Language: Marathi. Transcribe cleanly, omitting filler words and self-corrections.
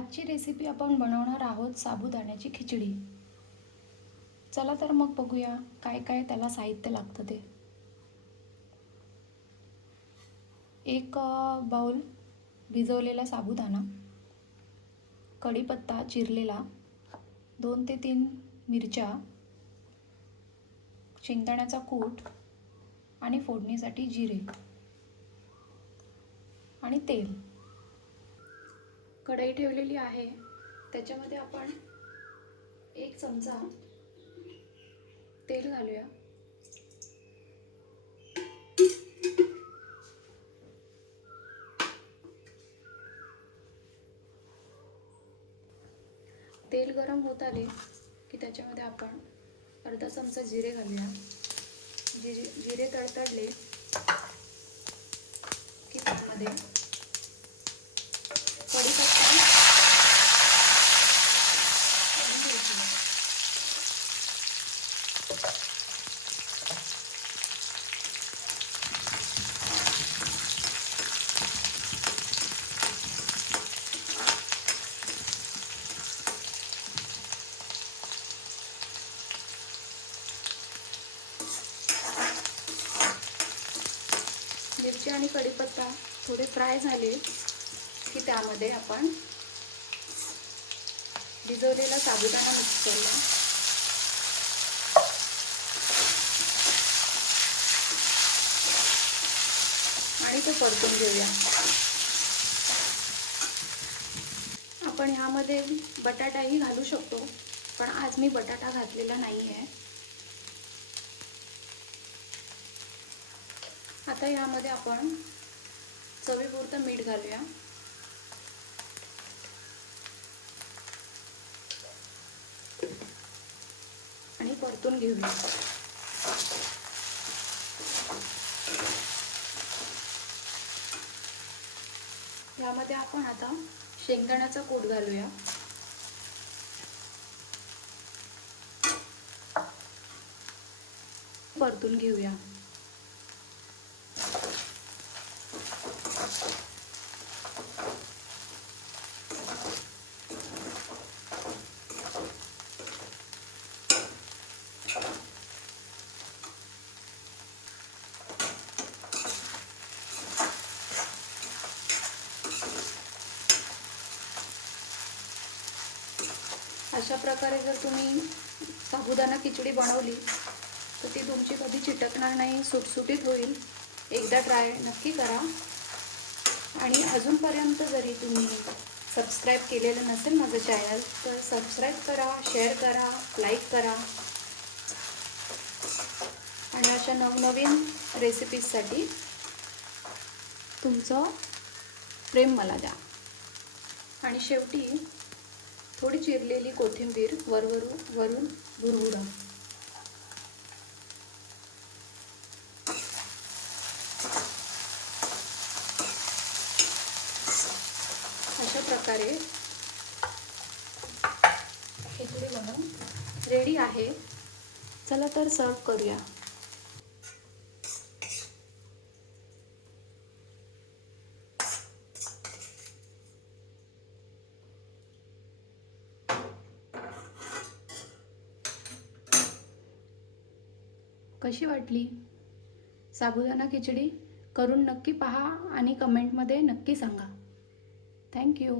आजची रेसिपी आपण बनवणार आहोत साबुदाण्याची खिचडी। चला तर मग बघूया काय काय त्याला साहित्य लागतं ते। एक बाउल भिजवलेला साबुदाणा, कढीपत्ता चिरलेला, 2 ते 3 मिरच्या, शेंगदाण्याचा कूट आणि फोडणीसाठी जिरे आणि तेल। कढई ठेवलेली आहे, त्याच्यामध्ये आपण 1 चमचा तेल घालूया। तेल गरम होत आले की त्याच्यामध्ये आपण अर्धा चमचा जिरे घालूया। जिरे तडतडले की त्यामध्ये कढीपत्ता घालून घ्यायचा। मिरची आणि कढीपत्ता थोडे फ्राय झाले की त्यामध्ये आपण भिजवलेला साबुदाणा मिक्स करूया आणि तो परतून घेऊया। आपण ह्यामध्ये बटाटाही घालू शकतो, पण आज मी बटाटा घातलेला नाही आहे। आता यामध्ये आपण चवीपुरतं मीठ घालूया आणि परतून घेऊया। यामध्ये आपण आता शेंगदाण्याचा कूट घालूया, परतून घेऊया। अशा प्रकारे जर तुम्ही साबुदाणा खिचडी बनवली तर ती तुमची कधी चिटकणार नाही, सुटसुटीत होईल। एकदा ट्राय नक्की करा। आणि अजूनपर्यंत जरी तुम्ही सबस्क्राईब केलेलं नसेल माझं चॅनल तर सबस्क्राईब करा, शेअर करा, लाईक करा आणि अशा नवनवीन रेसिपीजसाठी तुमचं प्रेम मला द्या। आणि शेवटी थोडी चिरलेली कोथिंबीर वरून भुरभुरा। अशा प्रकारे खिचडी बनवून रेडी आहे। चला तर सर्व करूया। कशी वाटली साबुदाणा खिचडी? करून नक्की पहा आणि कमेंटमध्ये नक्की सांगा। Thank you.